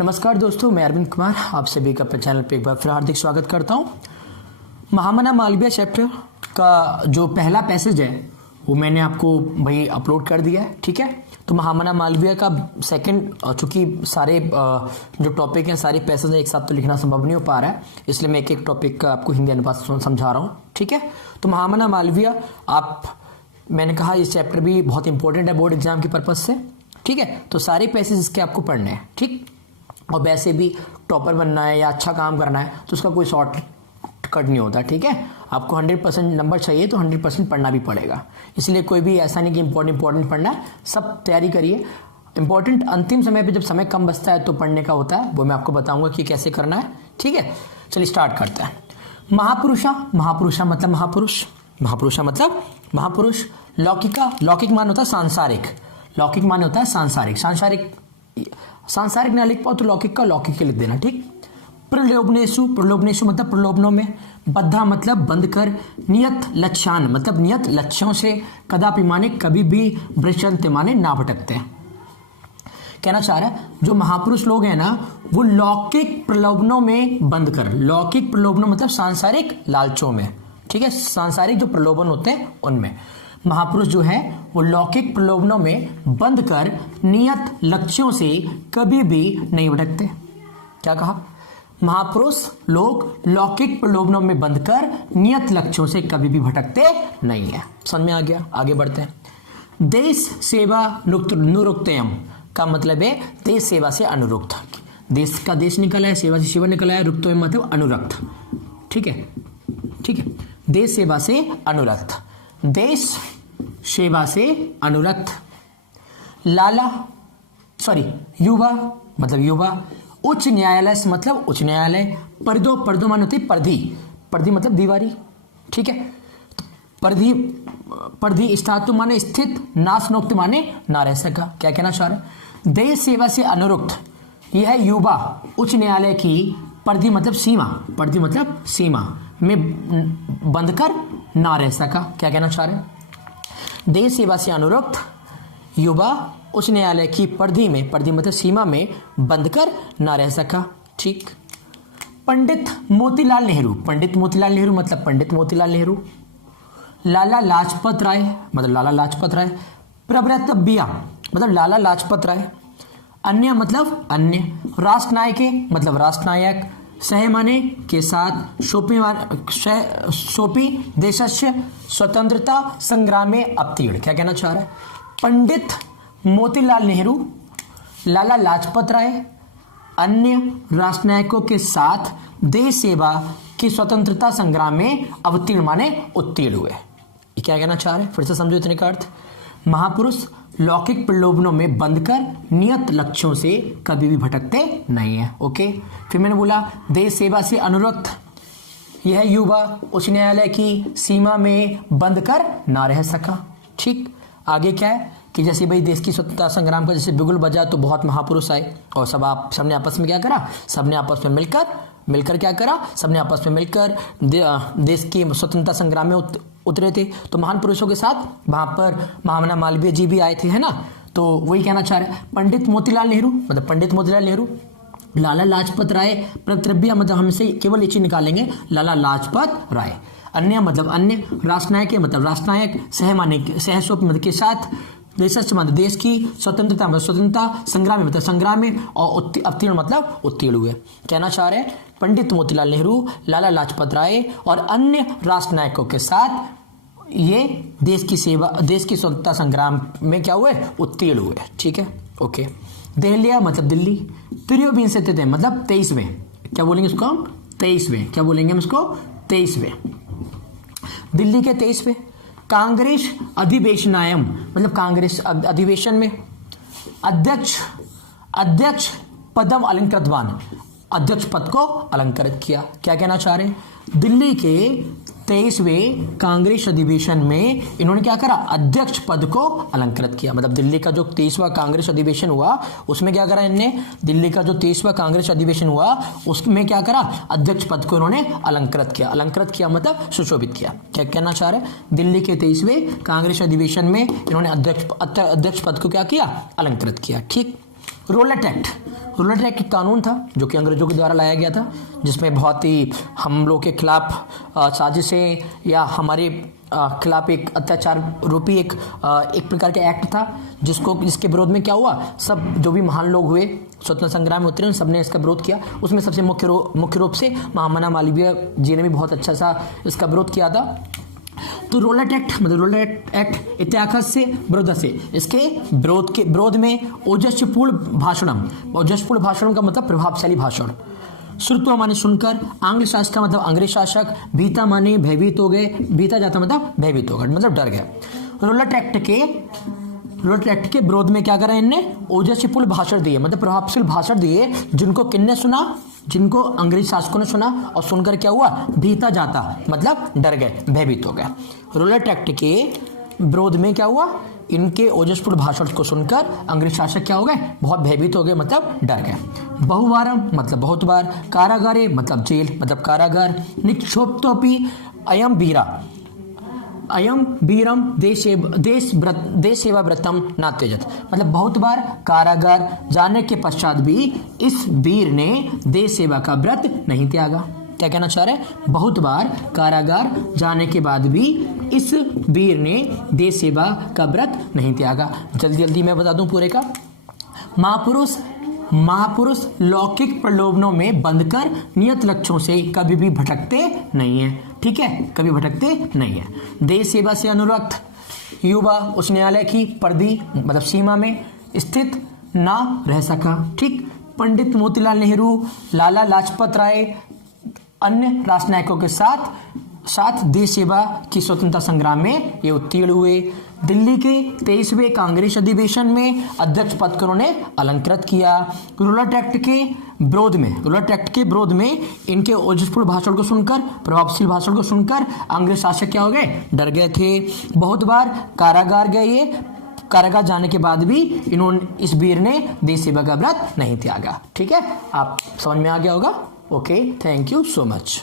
नमस्कार दोस्तों, मैं अरविंद कुमार आप सभी का अपने चैनल पे एक बार फिर हार्दिक स्वागत करता हूँ। महामना मालवीय चैप्टर का जो पहला पैसेज है वो मैंने आपको भाई अपलोड कर दिया है, ठीक है। तो महामना मालवीय का सेकंड, चूंकि सारे जो टॉपिक हैं सारे पैसेज एक साथ तो लिखना संभव नहीं हो पा रहा है, इसलिए मैं एक एक टॉपिक का आपको हिंदी अनुवाद समझा रहा हूँ, ठीक है। तो महामना मालवीय मैंने कहा इस चैप्टर भी बहुत इंपॉर्टेंट है बोर्ड एग्जाम के पर्पज से, ठीक है। तो सारे पैसेज इसके आपको पढ़ने हैं, ठीक। और वैसे भी टॉपर बनना है या अच्छा काम करना है तो उसका कोई शॉर्ट कट नहीं होता, ठीक है। आपको 100% नंबर चाहिए तो 100% पढ़ना भी पड़ेगा, इसलिए कोई भी ऐसा नहीं कि इंपॉर्टेंट पढ़ना है, सब तैयारी करिए। इंपॉर्टेंट अंतिम समय पे जब समय कम बचता है तो पढ़ने का होता है, वो मैं आपको बताऊंगा कि कैसे करना है, ठीक है। चलिए स्टार्ट करते हैं। महापुरुषा मतलब महापुरुष, महापुरुषा मतलब महापुरुष। लौकिका, लौकिक मान होता है सांसारिक, लौकिक मान होता है सांसारिक, सांसारिक ना लिख पाओ तो लौकिक का लौकिक के लिख देना, ठीक। प्रलोभनेशु, प्रलोभनेशु मतलब प्रलोभनों में। बद्धा मतलब बंद कर। नियत लक्ष्यान मतलब नियत लक्ष्यों से। कदापि माने कभी भी। भ्रष्टंते माने ना भटकते। कहना चाह रहा है जो महापुरुष लोग हैं ना वो लौकिक प्रलोभनों में बंद कर। लौकिक प्रलोभनों मतलब सांसारिक लालचों में, ठीक है, सांसारिक जो प्रलोभन होते हैं उनमें। महापुरुष जो है वो लौकिक प्रलोभनों में बंद कर नियत लक्ष्यों से कभी भी नहीं भटकते। क्या कहा? महापुरुष लोग लौकिक प्रलोभनों में बंद कर नियत लक्ष्यों से कभी भी भटकते नहीं है। समझ में आ गया? आगे बढ़ते हैं। देश सेवा अनुरुक्तयम का मतलब है देश सेवा से अनुरुक्त। देश का देश निकला है, सेवा से सेवा निकला है, रुक्तयम मतलब अनुरक्त, ठीक है, ठीक है। देश सेवा से अनुरक्त, देश सेवा से अनुरक्त। युवा मतलब युवा। उच्च न्यायालय से मतलब उच्च न्यायालय। पर्दो, पर्दो मान होती पर्दी, पर्दी मतलब दीवारी, ठीक है। पर्दी, पर्दी स्थातु माने स्थित, नाश नोक्त माने ना रह सका। क्या कहना चाह रहे? देश सेवा से अनुरुक्त यह युवा उच्च न्यायालय की पर्दी मतलब सीमा, पर्दी मतलब सीमा में बंद कर ना रह सका। क्या कहना चाह रहे? देश सेवा से अनुरुक्त युवा उच्च न्यायालय की पर्दी में, पर्दी मतलब सीमा में बंद कर ना रह सका, ठीक। पंडित मोतीलाल नेहरू, पंडित मोतीलाल नेहरू मतलब पंडित मोतीलाल नेहरू। लाला लाजपत राय मतलब लाला लाजपत राय। प्रव्रत बिया मतलब लाला लाजपत राय। अन्य मतलब अन्य। राष्ट्रनायके मतलब राष्ट्रनायक। सहमाने के साथ। शोपी देशस्य स्वतंत्रता संग्राम में अवतीर्ण। क्या कहना चाह रहा है? पंडित मोतीलाल नेहरू, लाला लाजपत राय अन्य राष्ट्रनायकों के साथ देश सेवा की स्वतंत्रता संग्राम में अवतीर्ण माने उत्तीर्ण हुए। क्या कहना चाह रहे हैं? फिर से समझो इतने का अर्थ। महापुरुष लौकिक प्रलोभनों में बंद कर नियत लक्ष्यों से कभी भी भटकते नहीं है, ओके। फिर मैंने बोला देश सेवा से अनुरक्त यह युवा उच्च न्यायालय की सीमा में बंद कर ना रह सका, ठीक। आगे क्या है कि जैसे भाई देश की स्वतंत्रता संग्राम का जैसे बिगुल बजा तो बहुत महापुरुष आए और सबने आपस में क्या करा? सबने आपस में मिलकर क्या करा? सबने आपस में मिलकर देश की स्वतंत्रता संग्राम में उतरे थे। तो महान पुरुषों के साथ वहां पर महामना मालवीय जी भी आए थे, है ना। तो वही कहना चाह रहे हैं। पंडित मोतीलाल नेहरू मतलब पंडित मोतीलाल नेहरू। लाला लाजपत राय, प्रत्रव्य मतलब हमसे केवल एक चीज निकालेंगे, लाला लाजपत राय। अन्य मतलब अन्य। राष्ट्रनायक मतलब राष्ट्रनायक। सहमाने सहसोप मतलब के साथ। देश मतलब देश की। स्वतंत्रता मतलब स्वतंत्रता। संग्राम मतलब संग्राम में। और अवतीर्ण मतलब उत्तीर्ण हुए। कहना चाह रहे हैं पंडित मोतीलाल नेहरू, लाला लाजपत राय और अन्य राष्ट्रनायकों के साथ ये देश की सेवा, देश की स्वतंत्रता संग्राम में क्या हुए? उत्तीर्ण हुए, ठीक है, ओके। दहलिया मतलब दिल्ली। त्रयोविंशतितम मतलब 23वें। क्या बोलेंगे इसको हम? 23वें। क्या बोलेंगे हम इसको? 23वें। दिल्ली के 23वें। कांग्रेस अधिवेशनायम मतलब कांग्रेस अधिवेशन में। अध्यक्ष पदम अलंकृतवान, अध्यक्ष पद को अलंकृत किया। क्या कहना चाह रहे हैं? दिल्ली के 23वें कांग्रेस अधिवेशन में इन्होंने क्या करा? अध्यक्ष पद को अलंकृत किया। मतलब दिल्ली का जो 23वां कांग्रेस अधिवेशन हुआ उसमें क्या करा इनने? दिल्ली का जो 23वां कांग्रेस अधिवेशन हुआ उसमें क्या करा? अध्यक्ष पद को इन्होंने अलंकृत किया। अलंकृत किया मतलब सुशोभित किया। क्या कहना चाह रहे? दिल्ली के 23वें कांग्रेस अधिवेशन में इन्होंने अध्यक्ष पद को क्या किया? अलंकृत किया, ठीक। रोलेट एक्ट, रोलेट एक्ट एक कानून था जो कि अंग्रेजों के द्वारा लाया गया था, जिसमें बहुत ही हम लोग के खिलाफ साजिशें या हमारे खिलाफ एक अत्याचार रूपी एक प्रकार का एक्ट था, जिसके विरोध में क्या हुआ, सब जो भी महान लोग हुए स्वतंत्रता संग्राम में उतरे उन सबने इसका विरोध किया। उसमें सबसे मुख्य रूप से महामना मालवीय जी ने भी बहुत अच्छा सा इसका विरोध किया था। तो रोलेट एक्ट मतलब रोलेट एक्ट इत्याख्य से विरोध से, इसके विरोध में ओजस्पूर्ण भाषणम, ओजस्पूर्ण भाषणम का मतलब प्रभावशाली भाषण। श्रुत्वा माने सुनकर, आंग्ल शासक मतलब अंग्रेज शासक, भीता माने भयभीत हो गए, भीता जाता मतलब भयभीत हो गए मतलब डर गए। रोलेट एक्ट के विरोध में क्या करा इनने, ओजस्पूर्ण भाषण दिए मतलब प्रभावशाली भाषण दिए, जिनको किन्ने सुना, जिनको अंग्रेज शासकों ने सुना और सुनकर क्या हुआ, भीता जाता मतलब डर गए, भयभीत हो गए। रोलेट एक्ट के विरोध में क्या हुआ, इनके ओजस्पूर्ण भाषण को सुनकर अंग्रेज शासक क्या हो गए, बहुत भयभीत हो गए मतलब डर गए। बहुवारम मतलब बहुत बार, कारागारे मतलब जेल मतलब कारागार, निक्षोप्तोपि अयम वीरम देश सेवा व्रतम न त्यजत मतलब बहुत बार कारागार जाने के पश्चात भी इस वीर ने देश सेवा का व्रत नहीं त्यागा। क्या कहना चाह रहे हैं, बहुत बार कारागार जाने के बाद भी इस वीर ने देश सेवा का व्रत नहीं त्यागा। जल्दी मैं बता दूं पूरे का। महापुरुष लौकिक प्रलोभनों में बंधकर नियत लक्ष्यों से कभी भी भटकते नहीं है, ठीक है, कभी भटकते नहीं है। देश सेवा से अनुरक्त युवा उस न्यायालय की परिधि मतलब सीमा में स्थित ना रह सका, ठीक। पंडित मोतीलाल नेहरू, लाला लाजपत राय, अन्य राष्ट्रनायकों के साथ देश सेवा की स्वतंत्रता संग्राम में ये उत्तीर्ण हुए। दिल्ली के 23वें कांग्रेस अधिवेशन में अध्यक्ष पद को उन्होंने अलंकृत किया। रोलेट एक्ट के विरोध में इनके ओजस्पूर्ण भाषण को सुनकर, प्रभावशील भाषण को सुनकर अंग्रेज शासक क्या हो गए, डर गए थे। बहुत बार कारागार गए, ये कारागार जाने के बाद भी इस वीर ने देश सेवा का व्रत नहीं त्यागा, ठीक है। आप समझ में आ गया होगा। Okay, thank you so much.